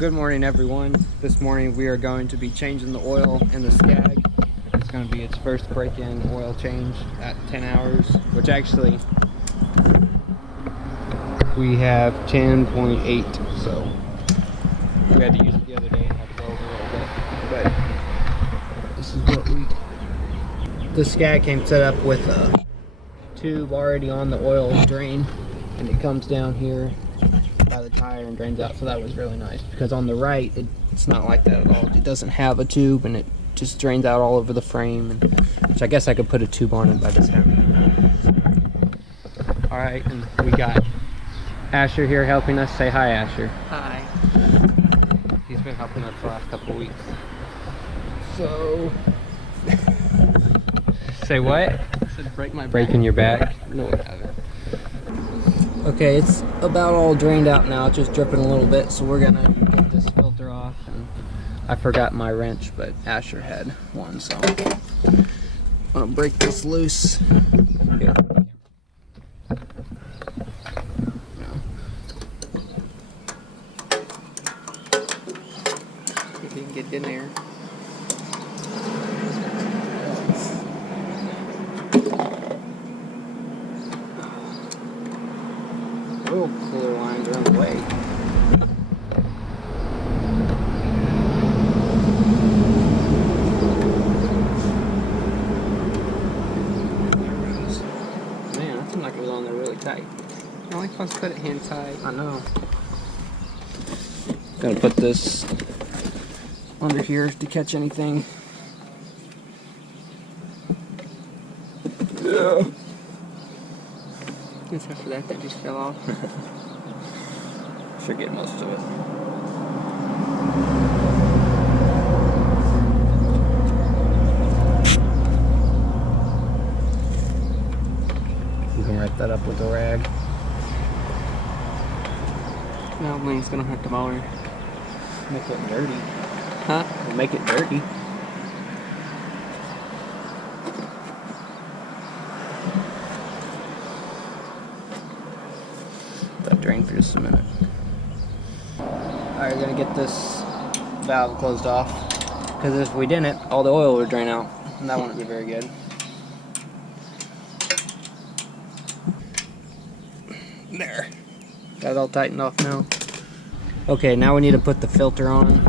good morning everyone. This morning we are going to be changing the oil in the scag. It's going to be its first break-in oil change at 10 hours, which actually we have 10.8, so we had to use it the other day and had to go over a little bit. But this is what the scag came set up with a tube already on the oil drain, and it comes down here by the tire and drains out. So that was really nice, because on the right it's not like that at all. It doesn't have a tube and it just drains out all over the frame, and which I guess I could put a tube on it by just having it. Alright, and we got Asher here helping us. Say hi, Asher. Hi. He's been helping us the last couple of weeks. So say what? I said break my back. Breaking your back? No, I haven't. Okay, it's about all drained out now. It's just dripping a little bit, so we're gonna get this filter off. And I forgot my wrench, but Asher had one, so I'm gonna break this loose. Here. If you can get in there. Oil cooler lines are in the way. Man, that seemed like it was on there really tight. I like supposed to put it hand tight. I know. Gonna put this under here to catch anything. Yeah. Except for that just fell off. Should get most of it. You can wipe that up with a rag. No, Lane's gonna hurt the motor. Make it dirty. Huh? It'll make it dirty. That drain for just a minute. Alright, we're gonna get this valve closed off, because if we didn't, all the oil would drain out, and that wouldn't be very good. There. Got it all tightened off now. Okay, now we need to put the filter on.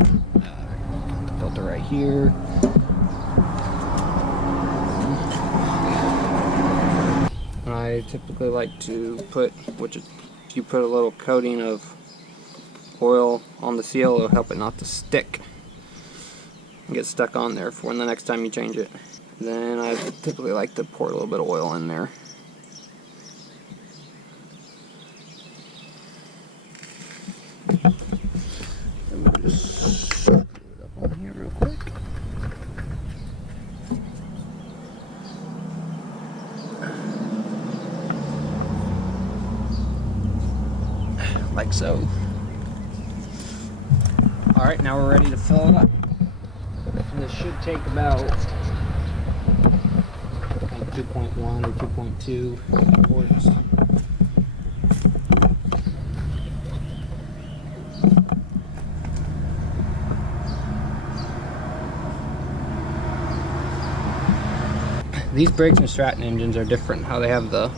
The filter right here. I typically like to put, if you put a little coating of oil on the seal, it'll help it not to stick and get stuck on there for when the next time you change it. Then I typically like to pour a little bit of oil in there. And we'll just screw it up on here real quick. Like so. Alright, now we're ready to fill it up. And this should take about, I think, 2.1 or 2.2 quarts. These Briggs and Stratton engines are different, how they have the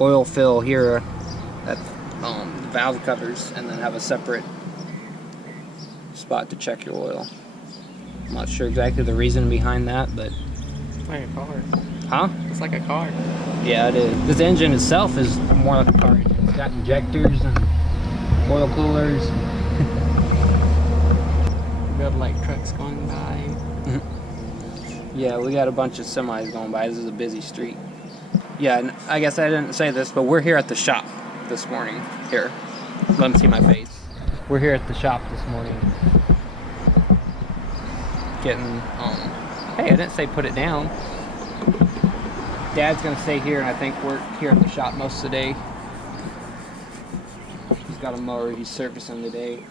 oil fill here at the valve covers, and then have a separate spot to check your oil. I'm not sure exactly the reason behind that, but... It's like a car. Huh? It's like a car. Yeah, it is. This engine itself is more like a car engine. It's got injectors and oil coolers. We have like trucks going by. Yeah, we got a bunch of semis going by. This is a busy street. Yeah, and I guess I didn't say this, but we're here at the shop this morning. Here, let them see my face. We're here at the shop this morning. Getting, hey, I didn't say put it down. Dad's gonna stay here, and I think we're here at the shop most of the day. He's got a mower he's servicing today.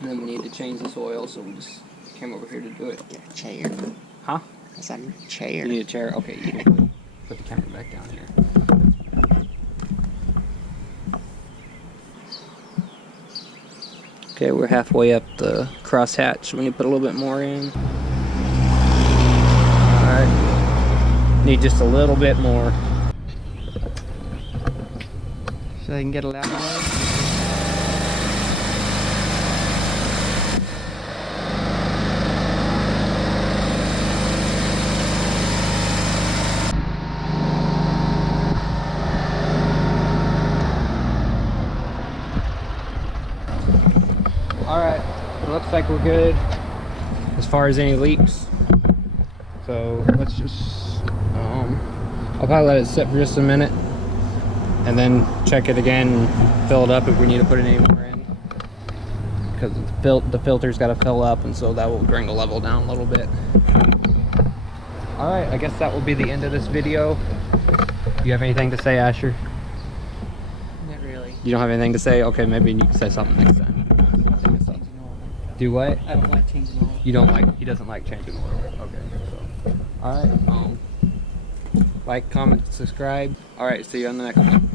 And then we need to change this oil, so we just came over here to do it. Get a chair. Huh? Is that a chair? You need a chair? Okay, you can put the camera back down here. Okay, we're halfway up the crosshatch. We need to put a little bit more in. Alright. Need just a little bit more. So I can get it out of the way. Alright, it looks like we're good as far as any leaks. So let's just, I'll probably let it sit for just a minute and then check it again and fill it up if we need to put it anywhere in. Because the filter's got to fill up, and so that will bring the level down a little bit. Alright, I guess that will be the end of this video. Do you have anything to say, Asher? Not really. You don't have anything to say? Okay, maybe you can say something next time. Do what? I don't like changing oil. You don't like, he doesn't like changing oil. Okay, so. Alright, like, comment, subscribe. Alright, see you on the next one.